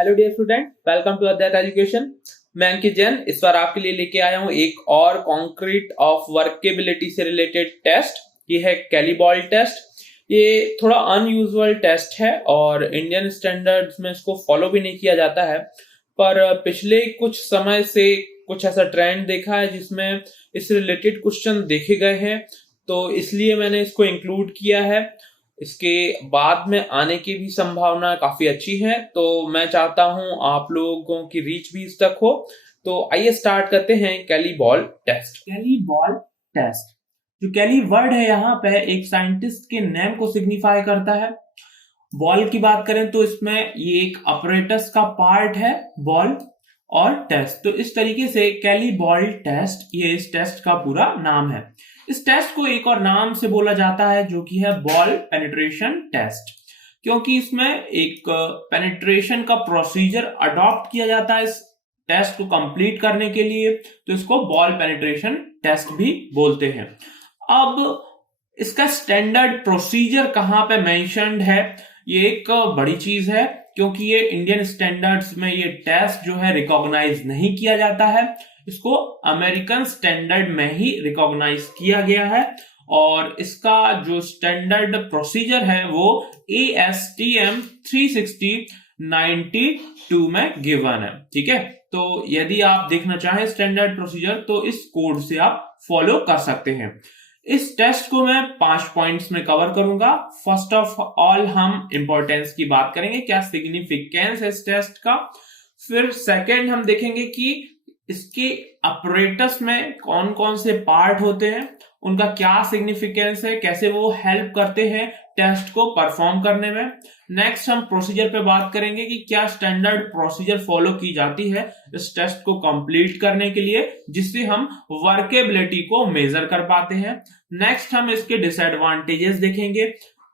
Hello dear student, welcome to Adhyayan education. मैं अंकित जैन इस बार आपके लिए लेके आया हूँ एक और कॉन्क्रीट ऑफ वर्केबिलिटी से रिलेटेड टेस्ट। ये है कैली बॉल टेस्ट। ये थोड़ा अनयूजुअल टेस्ट है और इंडियन स्टैंडर्ड्स में इसको फॉलो भी नहीं किया जाता है, पर पिछले कुछ समय से कुछ ऐसा ट्रेंड देखा है जिसमें इससे रिलेटेड क्वेश्चन देखे गए हैं, तो इसलिए मैंने इसको इंक्लूड किया है। इसके बाद में आने की भी संभावना काफी अच्छी है, तो मैं चाहता हूं आप लोगों की रीच भी इस तक हो। तो आइए स्टार्ट करते हैं कैली बॉल टेस्ट। कैली बॉल टेस्ट, जो कैली वर्ड है यहाँ पे एक साइंटिस्ट के नेम को सिग्निफाई करता है। बॉल की बात करें तो इसमें ये एक ऑपरेटस का पार्ट है, बॉल और टेस्ट। तो इस तरीके से कैली बॉल टेस्ट, ये इस टेस्ट का पूरा नाम है। इस टेस्ट को एक और नाम से बोला जाता है जो कि है बॉल पेनिट्रेशन टेस्ट, क्योंकि इसमें एक पेनिट्रेशन का प्रोसीजर अडॉप्ट किया जाता है इस टेस्ट को कंप्लीट करने के लिए, तो इसको बॉल पेनिट्रेशन टेस्ट भी बोलते हैं। अब इसका स्टैंडर्ड प्रोसीजर कहां पे मेंशन्ड है, ये एक बड़ी चीज है, क्योंकि ये इंडियन स्टैंडर्ड्स में ये टेस्ट जो है रिकॉग्नाइज नहीं किया जाता है। इसको अमेरिकन स्टैंडर्ड में ही रिकॉग्नाइज किया गया है और इसका जो स्टैंडर्ड प्रोसीजर है वो ASTM 36092 में गिवन है। ठीक है, तो यदि आप देखना चाहें स्टैंडर्ड प्रोसीजर तो इस कोड से आप फॉलो कर सकते हैं। इस टेस्ट को मैं 5 पॉइंट्स में कवर करूंगा। फर्स्ट ऑफ ऑल हम इंपॉर्टेंस की बात करेंगे, क्या सिग्निफिकेंस है इस टेस्ट का। फिर सेकंड हम देखेंगे कि इसके अपरेटस में कौन कौन से पार्ट होते हैं, उनका क्या सिग्निफिकेंस है, कैसे वो हेल्प करते हैं टेस्ट को परफॉर्म करने में। नेक्स्ट हम प्रोसीजर पे बात करेंगे कि क्या स्टैंडर्ड प्रोसीजर फॉलो की जाती है इस टेस्ट को कंप्लीट करने के लिए, जिससे हम वर्केबिलिटी को मेजर कर पाते हैं। नेक्स्ट हम इसके डिसएडवांटेजेस देखेंगे,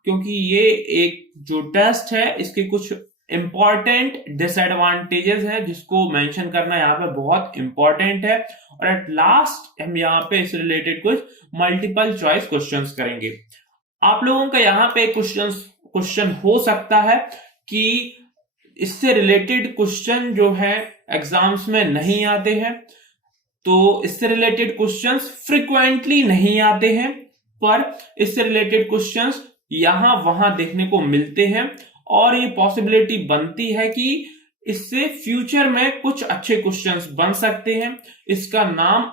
क्योंकि ये एक जो टेस्ट है इसके कुछ इंपॉर्टेंट डिसएडवांटेजेस है जिसको मेंशन करना यहाँ पे बहुत इंपॉर्टेंट है। और एट लास्ट हम यहाँ पे इस रिलेटेड कुछ मल्टीपल चॉइस क्वेश्चंस करेंगे। आप लोगों का यहाँ पे क्वेश्चन हो सकता है कि इससे रिलेटेड क्वेश्चन जो है एग्जाम्स में नहीं आते हैं, तो इससे रिलेटेड क्वेश्चंस फ्रिक्वेंटली नहीं आते हैं, पर इससे रिलेटेड क्वेश्चंस यहां वहां देखने को मिलते हैं और ये पॉसिबिलिटी बनती है कि इससे फ्यूचर में कुछ अच्छे क्वेश्चंस बन सकते हैं। इसका नाम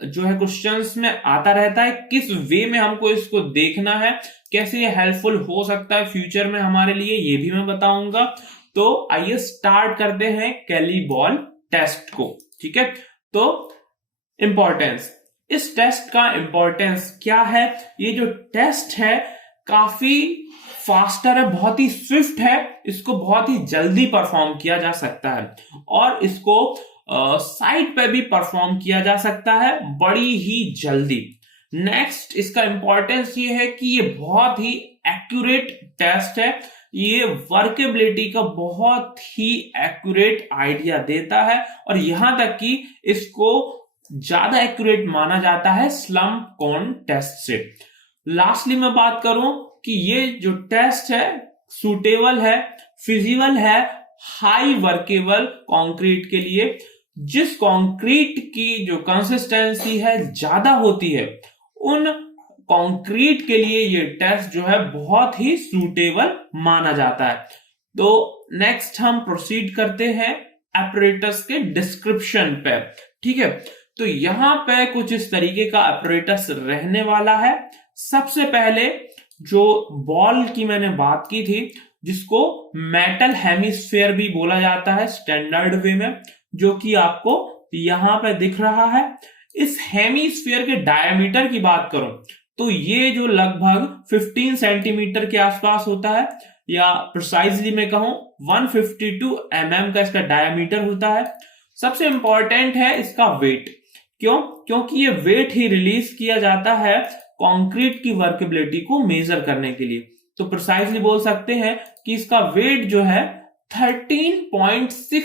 जो है क्वेश्चंस में आता रहता है, किस वे में हमको इसको देखना है, कैसे ये हेल्पफुल हो सकता है फ्यूचर में हमारे लिए, ये भी मैं बताऊंगा। तो आइए स्टार्ट करते हैं कैली बॉल टेस्ट को। ठीक है, तो इंपॉर्टेंस, इस टेस्ट का इंपॉर्टेंस क्या है। ये जो टेस्ट है काफी फास्टर है, बहुत ही स्विफ्ट है, इसको बहुत ही जल्दी परफॉर्म किया जा सकता है और इसको साइट पे भी परफॉर्म किया जा सकता है बड़ी ही जल्दी। नेक्स्ट इसका इंपॉर्टेंस ये है कि ये बहुत ही एक्यूरेट टेस्ट है, ये वर्केबिलिटी का बहुत ही एक्यूरेट आइडिया देता है और यहां तक कि इसको ज्यादा एक्यूरेट माना जाता है स्लम्प कोन टेस्ट से। लास्टली मैं बात करूं कि ये जो टेस्ट है सूटेबल है, फिजिबल है हाई वर्केबल कंक्रीट के लिए। जिस कंक्रीट की जो कंसिस्टेंसी है ज्यादा होती है, उन कंक्रीट के लिए ये टेस्ट जो है बहुत ही सूटेबल माना जाता है। तो नेक्स्ट हम प्रोसीड करते हैं ऑपरेटर्स के डिस्क्रिप्शन पे। ठीक है, तो यहां पे कुछ इस तरीके का ऑपरेटर्स रहने वाला है। सबसे पहले जो बॉल की मैंने बात की थी, जिसको मेटल हेमिस्फेयर भी बोला जाता है स्टैंडर्ड वे में, जो कि आपको यहां पे दिख रहा है। इस हेमिस्फेयर के डायमीटर की बात करूं तो ये जो लगभग 15 सेंटीमीटर के आसपास होता है, या प्रिसाइजली मैं कहूं 152 mm का इसका डायमीटर होता है। सबसे इंपॉर्टेंट है इसका वेट। क्यों? क्योंकि ये वेट ही रिलीज किया जाता है कंक्रीट की वर्केबिलिटी को मेजर करने के लिए। तो प्रिसाइजली बोल सकते हैं कि इसका वेट जो है 13.6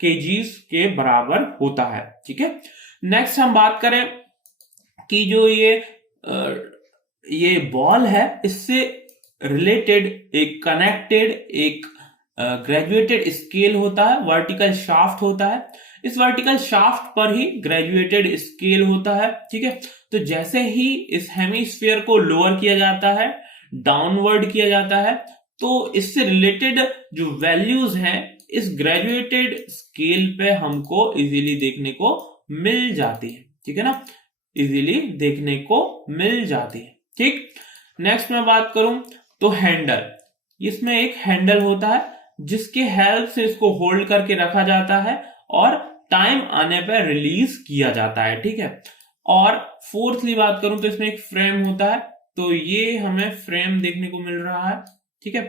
kgs के बराबर होता है। ठीक है, नेक्स्ट हम बात करें कि जो ये बॉल है, इससे रिलेटेड एक कनेक्टेड एक ग्रेजुएटेड स्केल होता है, वर्टिकल शाफ्ट होता है। इस वर्टिकल शाफ्ट पर ही ग्रेजुएटेड स्केल होता है, ठीक है। तो जैसे ही इस हेमिस्फीयर को लोअर किया जाता है, डाउनवर्ड किया जाता है, तो इससे रिलेटेड जो वैल्यूज हैं इस ग्रेजुएटेड स्केल पे हमको इजीली देखने को मिल जाती है, ठीक है ना, इजीली देखने को मिल जाती है, ठीक। नेक्स्ट मैं बात करूं तो हैंडल, इसमें एक हैंडल होता है जिसके हेल्प से इसको होल्ड करके रखा जाता है और टाइम आने पर रिलीज किया जाता है, ठीक है। और फोर्थली बात करूं तो इसमें एक फ्रेम होता है, तो ये हमें फ्रेम देखने को मिल रहा है, ठीक है,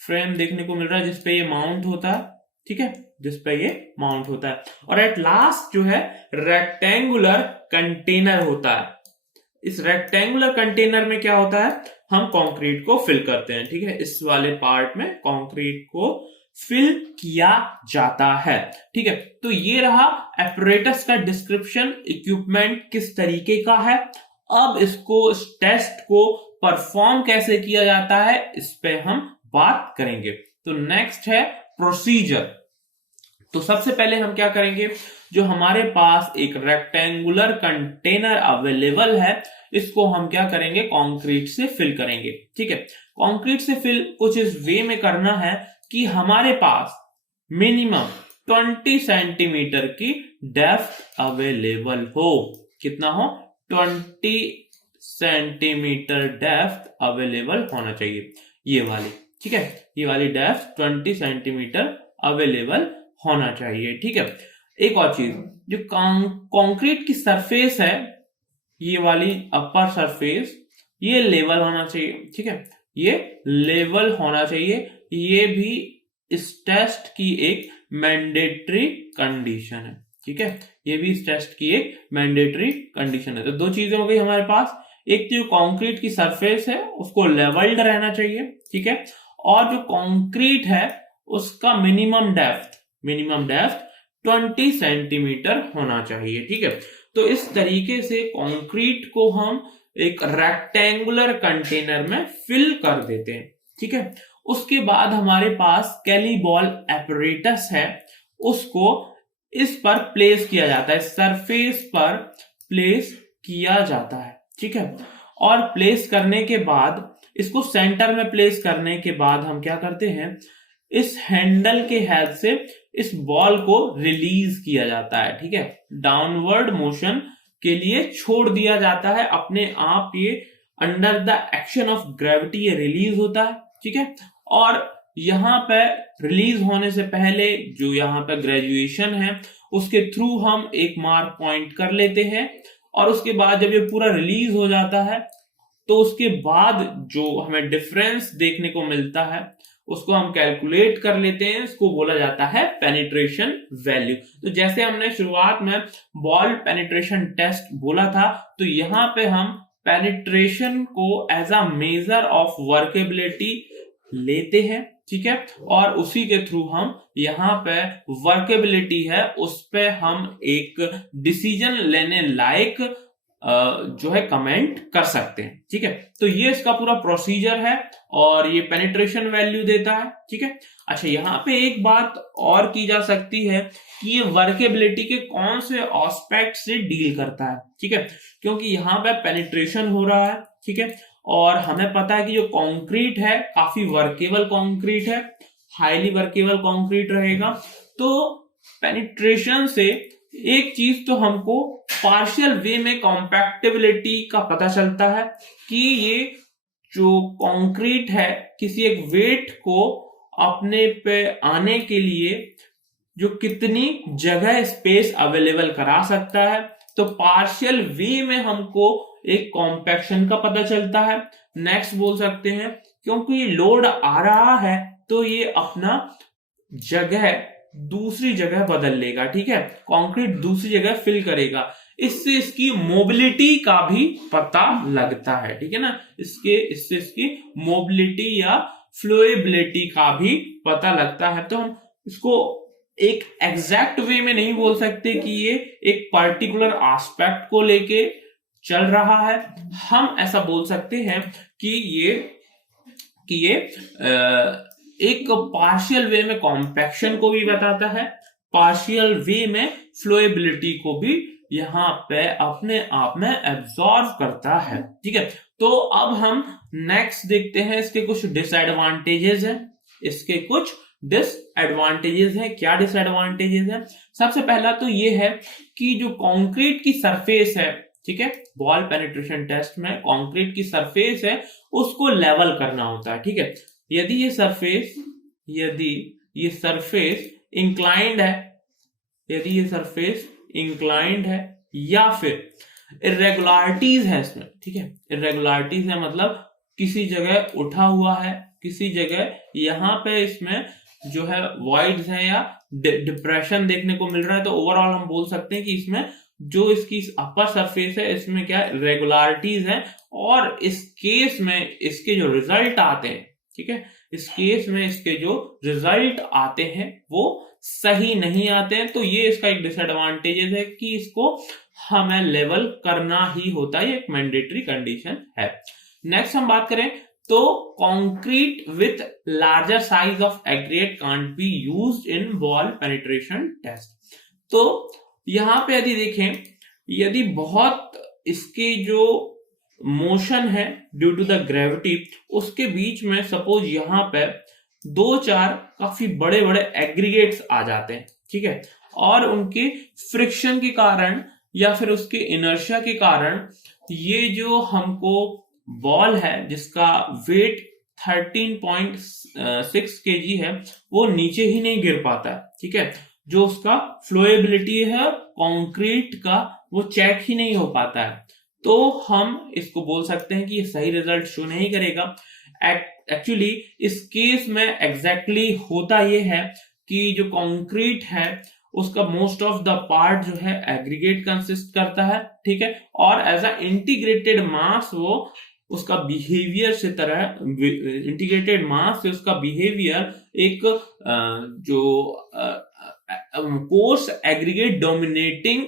फ्रेम देखने को मिल रहा है जिसपे ये माउंट होता है, ठीक है, जिसपे ये माउंट होता है। और एट लास्ट जो है रेक्टेंगुलर कंटेनर होता है। इस रेक्टेंगुलर कंटेनर में क्या होता है, हम कंक्रीट को फिल करते हैं, ठीक है, इस वाले पार्ट में कंक्रीट को फिल किया जाता है, ठीक है। तो ये रहा एपरेटस का डिस्क्रिप्शन, इक्विपमेंट किस तरीके का है। अब इसको, इस टेस्ट को परफॉर्म कैसे किया जाता है इस पे हम बात करेंगे। तो नेक्स्ट है प्रोसीजर। तो सबसे पहले हम क्या करेंगे, जो हमारे पास एक रेक्टेंगुलर कंटेनर अवेलेबल है इसको हम क्या करेंगे, कंक्रीट से फिल करेंगे, ठीक है। कंक्रीट से फिल कुछ इस वे में करना है कि हमारे पास मिनिमम 20 सेंटीमीटर की डेप्थ अवेलेबल हो। कितना हो, 20 सेंटीमीटर डेप्थ अवेलेबल होना चाहिए, ये वाली, ठीक है, ये वाली डेप्थ 20 सेंटीमीटर अवेलेबल होना चाहिए, ठीक है। एक और चीज, जो कंक्रीट की सरफेस है, ये वाली अपर सरफेस, ये लेवल होना चाहिए, ठीक है, ये लेवल होना चाहिए। ये भी इस टेस्ट की एक मैंडेटरी कंडीशन है, ठीक है, ये भी इस टेस्ट की एक मैंडेटरी कंडीशन है। तो दो चीजें हो गई हमारे पास, एक तो कंक्रीट की सरफेस है उसको लेवल्ड रहना चाहिए, ठीक है, और जो कंक्रीट है उसका मिनिमम डेप्थ 20 सेंटीमीटर होना चाहिए, ठीक है। तो इस तरीके से कंक्रीट को हम एक रेक्टेंगुलर कंटेनर में फिल कर देते हैं, ठीक है। उसके बाद हमारे पास कैलीबॉल एपरेटस है, उसको इस पर प्लेस किया जाता है, सरफेस पर प्लेस किया जाता है, ठीक है। और प्लेस करने के बाद, इसको सेंटर में प्लेस करने के बाद हम क्या करते हैं, इस हैंडल के हेल्प से इस बॉल को रिलीज किया जाता है, ठीक है, डाउनवर्ड मोशन के लिए छोड़ दिया जाता है अपने आप, ये under the action of gravity ये रिलीज होता है, ठीक है। और यहाँ पे रिलीज होने से पहले जो यहाँ पे ग्रेजुएशन है उसके थ्रू हम एक मार्क पॉइंट कर लेते हैं, और उसके बाद जब ये पूरा रिलीज हो जाता है तो उसके बाद जो हमें डिफरेंस देखने को मिलता है उसको हम कैलकुलेट कर लेते हैं, इसको बोला जाता है पेनिट्रेशन वैल्यू। तो जैसे हमने शुरुआत में बॉल पेनिट्रेशन टेस्ट बोला था, तो यहाँ पे हम पेनिट्रेशन को as a measure of workability लेते हैं, ठीक है, और उसी के थ्रू हम यहाँ पे वर्केबिलिटी है उस पे हम एक डिसीजन लेने लायक जो है कमेंट कर सकते हैं, ठीक है। तो ये इसका पूरा प्रोसीजर है और ये पेनिट्रेशन वैल्यू देता है, ठीक है। अच्छा, यहाँ पे एक बात और की जा सकती है कि ये वर्केबिलिटी के कौन से एस्पेक्ट से डील करता है, ठीक है, क्योंकि यहाँ पे पेनिट्रेशन हो रहा है, ठीक है, और हमें पता है कि जो कंक्रीट है काफी वर्केबल कंक्रीट है, हाईली वर्केबल कंक्रीट रहेगा। तो पेनिट्रेशन से एक चीज तो हमको पार्शियल वे में कॉम्पैक्टेबिलिटी का पता चलता है कि ये जो कंक्रीट है किसी एक वेट को अपने पे आने के लिए जो कितनी जगह स्पेस अवेलेबल करा सकता है। तो पार्शियल वे में हमको एक कॉम्पैक्शन का पता चलता है। नेक्स्ट बोल सकते हैं क्योंकि लोड आ रहा है तो ये अपना जगह दूसरी जगह बदल लेगा, ठीक है, कंक्रीट दूसरी जगह फिल करेगा, इससे इसकी मोबिलिटी का भी पता लगता है, ठीक है ना, इससे इसकी मोबिलिटी या फ्लोएबिलिटी का भी पता लगता है। तो हम इसको एक एग्जैक्ट वे में नहीं बोल सकते कि ये एक पर्टिकुलर एस्पेक्ट को लेके चल रहा है, हम ऐसा बोल सकते हैं कि ये एक पार्शियल वे में कॉम्पैक्शन को भी बताता है, पार्शियल वे में फ्लोएबिलिटी को भी यहाँ पे अपने आप में एब्जॉर्ब करता है। ठीक है, तो अब हम नेक्स्ट देखते हैं इसके कुछ डिसएडवांटेजेस हैं। इसके कुछ डिसएडवांटेजेस हैं। क्या डिसएडवांटेजेस हैं? सबसे पहला तो ये है कि जो कंक्रीट की सरफेस है, ठीक है, बॉल पेनिट्रेशन टेस्ट में कंक्रीट की सरफेस है उसको लेवल करना होता है। ठीक है, यदि ये सरफेस इंक्लाइंड है, यदि ये सरफेस इंक्लाइंड है या फिर इरेगुलरिटीज है इसमें, ठीक है, इरेगुलरिटीज है मतलब किसी जगह उठा हुआ है, किसी जगह यहाँ पे इसमें जो है वॉइड्स है या डिप्रेशन देखने को मिल रहा है, तो ओवरऑल हम बोल सकते हैं कि इसमें जो इसकी अपर सरफेस है इसमें क्या रेगुलरिटीज है, और इस केस में इसके जो रिजल्ट आते हैं, ठीक है, इस केस में इसके जो रिजल्ट आते हैं वो सही नहीं आते हैं। तो ये इसका एक डिसएडवांटेज है कि इसको हमें लेवल करना ही होता है, ये एक मैंडेटरी कंडीशन है। नेक्स्ट हम बात करें तो concrete with larger size of aggregate can't be used in ball penetration test. तो यहां पे यदि देखें, यदि बहुत इसके जो मोशन है ड्यू टू द ग्रेविटी, उसके बीच में सपोज यहां पे 2-4 काफी बड़े बड़े एग्रीगेट्स आ जाते हैं, ठीक है, और उनके फ्रिक्शन के कारण या फिर उसके इनर्शिया के कारण ये जो हमको बॉल है जिसका वेट 13.6 kg है वो नीचे ही नहीं गिर पाता है। ठीक है, जो उसका फ्लोएबिलिटी है कंक्रीट का वो चेक ही नहीं हो पाता है, तो हम इसको बोल सकते हैं कि ये सही रिजल्ट शो नहीं करेगा। एक्चुअली इस केस में एग्जैक्टली होता ये है कि जो कंक्रीट है उसका मोस्ट ऑफ द पार्ट जो है एग्रीगेट कंसिस्ट करता है, ठीक है, और एज अ इंटीग्रेटेड मास वो उसका बिहेवियर से तरह इंटीग्रेटेड मास से उसका बिहेवियर एक जो कोर्स एग्रीगेट डोमिनेटिंग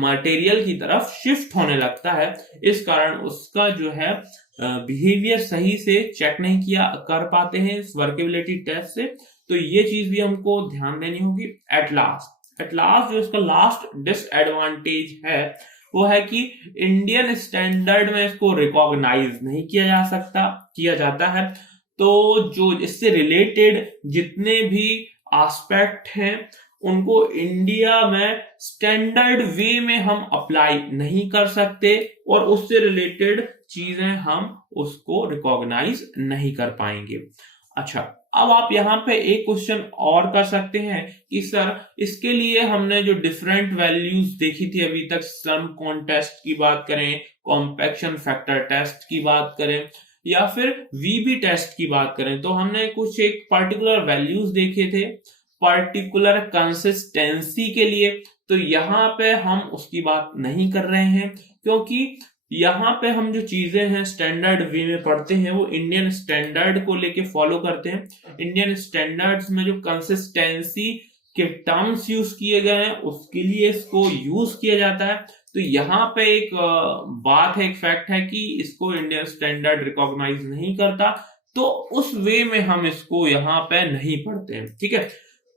मटेरियल की तरफ शिफ्ट होने लगता है। इस कारण उसका जो है बिहेवियर सही से चेक नहीं किया कर पाते हैं इस वर्केबिलिटी टेस्ट से, तो ये चीज भी हमको ध्यान देनी होगी। एट लास्ट जो इसका लास्ट डिसएडवांटेज है वो है कि इंडियन स्टैंडर्ड में इसको रिकॉग्नाइज नहीं किया जाता है। तो जो इससे रिलेटेड जितने भी एस्पेक्ट हैं उनको इंडिया में स्टैंडर्ड वे में हम अप्लाई नहीं कर सकते और उससे रिलेटेड चीजें हम उसको रिकॉग्नाइज नहीं कर पाएंगे। अच्छा, अब आप यहाँ पे एक क्वेश्चन और कर सकते हैं कि सर इसके लिए हमने जो डिफरेंट वैल्यूज देखी थी अभी तक, स्लम कॉन्टेस्ट की बात करें, कॉम्पैक्शन फैक्टर टेस्ट की बात करें या फिर वीबी टेस्ट की बात करें, तो हमने कुछ एक पर्टिकुलर वैल्यूज देखे थे पर्टिकुलर कंसिस्टेंसी के लिए। तो यहाँ पे हम उसकी बात नहीं कर रहे हैं क्योंकि यहाँ पे हम जो चीजें हैं स्टैंडर्ड वे में पढ़ते हैं वो इंडियन स्टैंडर्ड को लेके फॉलो करते हैं। इंडियन स्टैंडर्ड्स में जो कंसिस्टेंसी के टर्म्स यूज किए गए हैं उसके लिए इसको यूज किया जाता है। तो यहाँ पे एक बात है, एक फैक्ट है कि इसको इंडियन स्टैंडर्ड रिकॉग्नाइज नहीं करता, तो उस वे में हम इसको यहाँ पे नहीं पढ़ते हैं। ठीक है,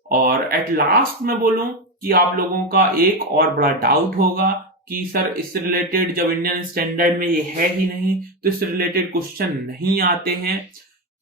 और एट लास्ट में बोलूं कि आप लोगों का एक और बड़ा डाउट होगा कि सर इससे रिलेटेड जब इंडियन स्टैंडर्ड में ये है ही नहीं तो इससे रिलेटेड क्वेश्चन नहीं आते हैं।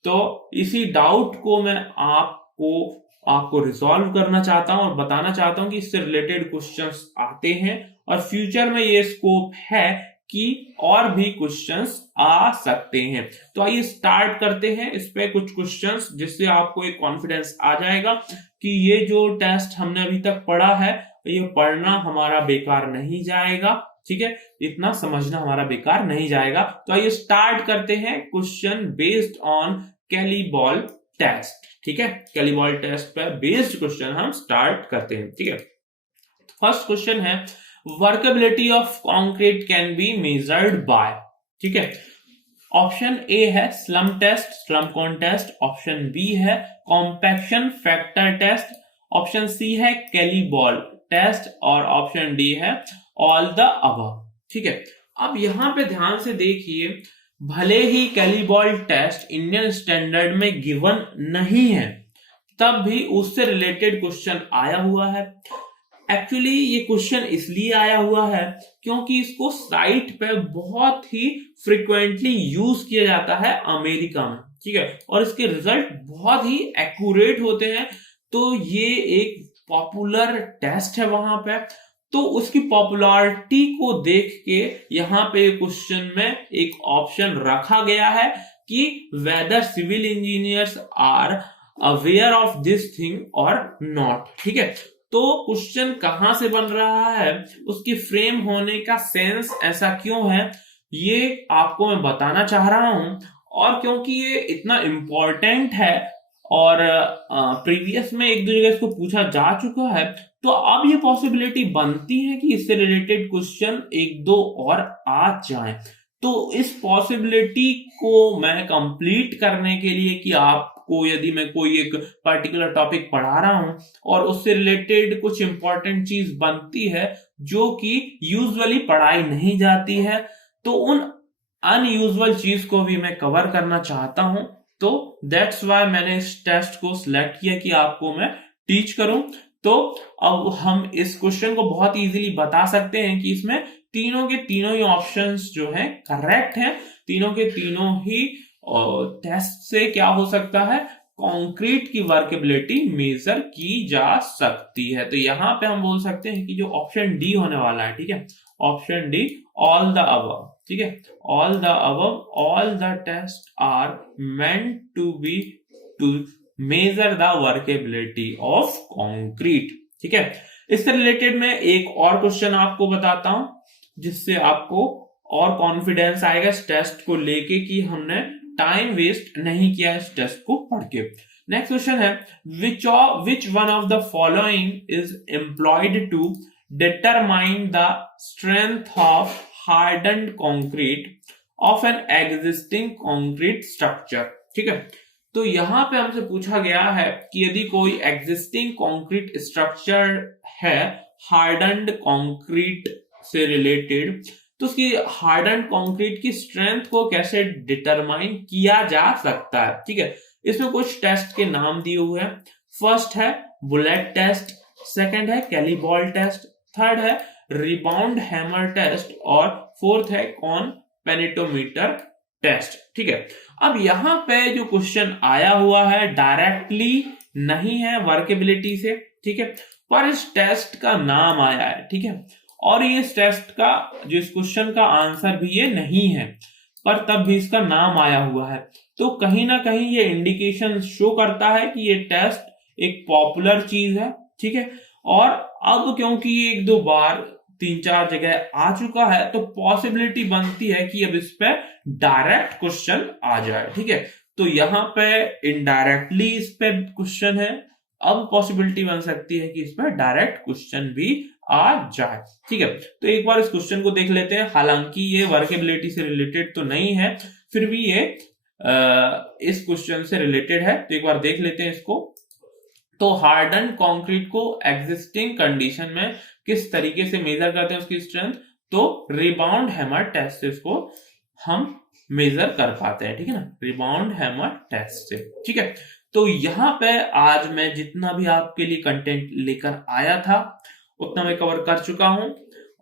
तो इसी डाउट को मैं आपको रिजॉल्व करना चाहता हूं और बताना चाहता हूं कि इससे रिलेटेड क्वेश्चंस आते हैं और फ्यूचर में ये स्कोप है कि और भी क्वेश्चंस आ सकते हैं। तो आइए स्टार्ट करते हैं इस पे कुछ क्वेश्चंस जिससे आपको एक कॉन्फिडेंस आ जाएगा कि ये जो टेस्ट हमने अभी तक पढ़ा है ये पढ़ना हमारा बेकार नहीं जाएगा। ठीक है, इतना समझना हमारा बेकार नहीं जाएगा। तो आइए स्टार्ट करते हैं question based on Kelly ball test. ठीक है, कैली बॉल टेस्ट पे बेस्ड क्वेश्चन हम स्टार्ट करते हैं। ठीक है, फर्स्ट क्वेश्चन है workability of concrete can be measured by. ठीक है, ऑप्शन ए है slump test, slump cone test, option B है compaction factor test, option C है कैली बॉल टेस्ट और ऑप्शन डी है ऑल द अबव। ठीक है, अब यहां पे ध्यान से देखिए, भले ही कैलिबॉल टेस्ट इंडियन स्टैंडर्ड में गिवन नहीं है, तब भी उससे रिलेटेड क्वेश्चन आया हुआ है। एक्चुअली ये क्वेश्चन इसलिए आया हुआ है क्योंकि इसको साइट पे बहुत ही फ्रिक्वेंटली यूज किया जाता है अमेरिका में, ठीक है, और इसके रिजल्ट बहुत ही एक्यूरेट होते हैं। तो ये एक पॉपुलर टेस्ट है वहां पे, तो उसकी पॉपुलैरिटी को देख के यहाँ पे क्वेश्चन में एक ऑप्शन रखा गया है कि whether civil engineers are aware of this thing और नॉट, ठीक है। तो क्वेश्चन कहां से बन रहा है, उसकी फ्रेम होने का सेंस ऐसा क्यों है, ये आपको मैं बताना चाह रहा हूं। और क्योंकि ये इतना इंपॉर्टेंट है और प्रीवियस में एक दो जगह इसको पूछा जा चुका है, तो अब ये पॉसिबिलिटी बनती है कि इससे रिलेटेड क्वेश्चन एक दो और आ जाएं। तो इस पॉसिबिलिटी को मैं कंप्लीट करने के लिए कि आपको यदि मैं कोई एक पर्टिकुलर टॉपिक पढ़ा रहा हूं और उससे रिलेटेड कुछ इंपॉर्टेंट चीज बनती है जो कि यूजुअली पढ़ाई नहीं जाती है, तो उन अनयूजुअल चीज को भी मैं कवर करना चाहता हूं। तो दैट्स वाई मैंने इस टेस्ट को सिलेक्ट किया कि आपको मैं टीच करूं। तो अब हम इस क्वेश्चन को बहुत इजीली बता सकते हैं कि इसमें तीनों के तीनों ही ऑप्शंस जो हैं करेक्ट हैं। तीनों के तीनों ही टेस्ट से क्या हो सकता है, कंक्रीट की वर्केबिलिटी मेजर की जा सकती है। तो यहां पे हम बोल सकते हैं कि जो ऑप्शन डी होने वाला है, ठीक है, option D, all the above, ठीक है, all the above, all the test are meant to be to measure the workability of concrete, ठीक है। इससे रिलेटेड मैं एक और क्वेश्चन आपको बताता हूं जिससे आपको और कॉन्फिडेंस आएगा इस टेस्ट को लेके कि हमने टाइम वेस्ट नहीं किया इस टेस्ट को पढ़ के। नेक्स्ट क्वेश्चन है, which one of the following is employed to determine the strength of hardened concrete of an existing concrete structure, ठीक है। तो यहां पे हमसे पूछा गया है कि यदि कोई एग्जिस्टिंग कंक्रीट स्ट्रक्चर है हार्डन्ड कंक्रीट से रिलेटेड, तो उसकी हार्डन्ड कंक्रीट की स्ट्रेंथ को कैसे डिटरमाइन किया जा सकता है, ठीक है। इसमें कुछ टेस्ट के नाम दिए हुए हैं। फर्स्ट है बुलेट टेस्ट, सेकंड है कैलिबॉल टेस्ट, थर्ड है रिबाउंड हैमर टेस्ट और फोर्थ है कॉन पेनेटोमीटर टेस्ट, ठीक है। अब यहां पे जो क्वेश्चन आया हुआ है डायरेक्टली नहीं है वर्केबिलिटी से, ठीक है, पर इस टेस्ट का नाम आया है, ठीक है, और ये इस टेस्ट का जो इस क्वेश्चन का आंसर भी ये नहीं है, पर तब भी इसका नाम आया हुआ है। तो कहीं ना कहीं ये इंडिकेशन शो करता है कि ये टेस्ट एक पॉपुलर चीज है, ठीक है। और अब क्योंकि ये एक दो बार तीन चार जगह आ चुका है, तो पॉसिबिलिटी बनती है कि अब इस पे डायरेक्ट क्वेश्चन आ जाए, ठीक है। तो यहाँ पे इनडायरेक्टली इस पे क्वेश्चन है, अब पॉसिबिलिटी बन सकती है कि इस पे डायरेक्ट क्वेश्चन भी आ जाए, ठीक है। तो एक बार इस क्वेश्चन को देख लेते हैं। हालांकि ये वर्केबिलिटी से रिलेटेड तो नहीं है, फिर भी ये इस क्वेश्चन से रिलेटेड है, तो एक बार देख लेते हैं इसको। तो हार्डन कंक्रीट को एग्जिस्टिंग कंडीशन में किस तरीके से मेजर करते हैं उसकी स्ट्रेंथ, तो रिबाउंड हैमर टेस्ट से इसको हम मेजर कर पाते हैं, ठीक है ना, रिबाउंड हैमर टेस्ट से, ठीक है। तो यहाँ पे आज मैं जितना भी आपके लिए कंटेंट लेकर आया था उतना मैं कवर कर चुका हूं,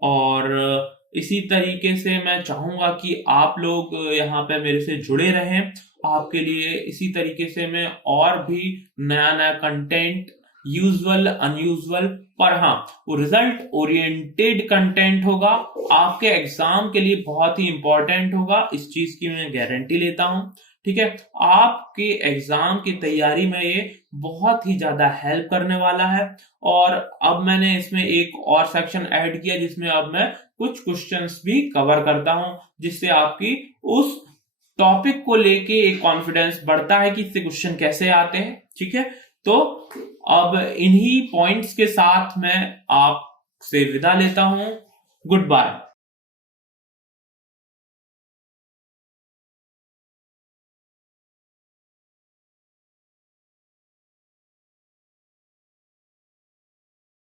और इसी तरीके से मैं चाहूंगा कि आप लोग यहाँ पे मेरे से जुड़े रहें। आपके लिए इसी तरीके से मैं और भी नया नया कंटेंट, यूजुअल अनयूजुअल, पर हाँ वो रिजल्ट ओरिएंटेड कंटेंट होगा, आपके एग्जाम के लिए बहुत ही इंपॉर्टेंट होगा, इस चीज की मैं गारंटी लेता हूं, ठीक है। आपके एग्जाम की तैयारी में ये बहुत ही ज्यादा हेल्प करने वाला है। और अब मैंने इसमें एक और सेक्शन ऐड किया जिसमें अब मैं कुछ क्वेश्चंस भी कवर करता हूं, जिससे आपकी उस टॉपिक को लेके एक कॉन्फिडेंस बढ़ता है कि इससे क्वेश्चन कैसे आते हैं, ठीक है। तो अब इन्हीं पॉइंट्स के साथ मैं आपसे विदा लेता हूं। Good bye.